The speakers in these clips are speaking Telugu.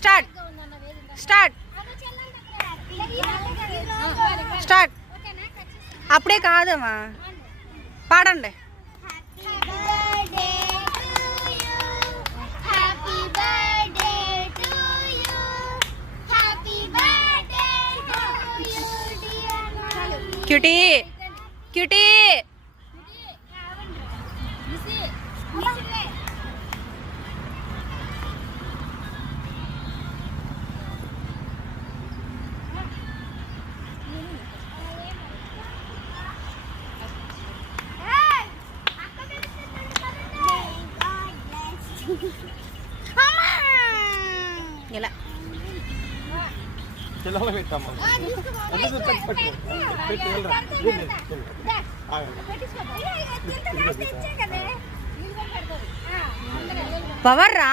Start start start. అప్పుడే కాదమ్మా, పాడండి. Cutie cutie. ఇలా పవర్ రా.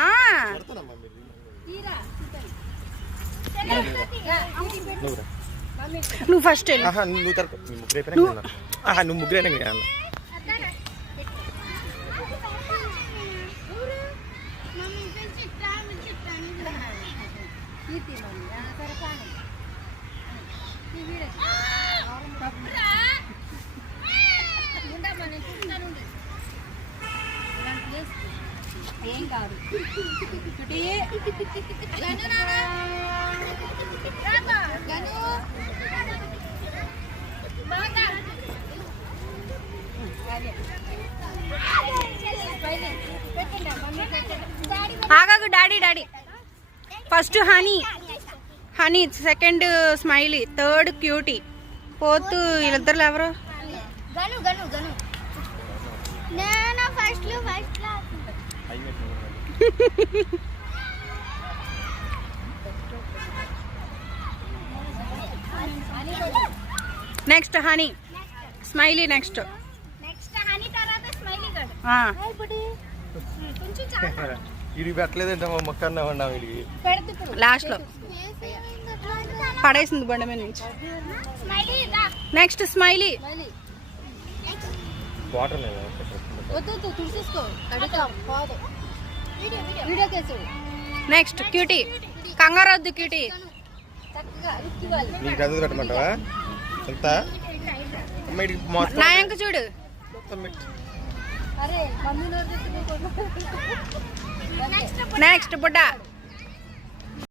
నువ్వు ఫస్ట్ నువ్వు ముగ్గురేనా. ఏం కాదు. ఆగాగు. Daddy daddy. First honey, honey second smiley, third cutie, fourth వీళ్ళిద్దరు ఎవరు? Next honey, smiley next. పెట్టలేదంటే మొక్కన్నా లాస్ట్ లో పడేసింది బండి మీద నుంచి. Next smiley. Next cutie. కంగారొద్దు క్యూటీ. నాయంక చూడు. నెక్స్ట్ బుడ్డ.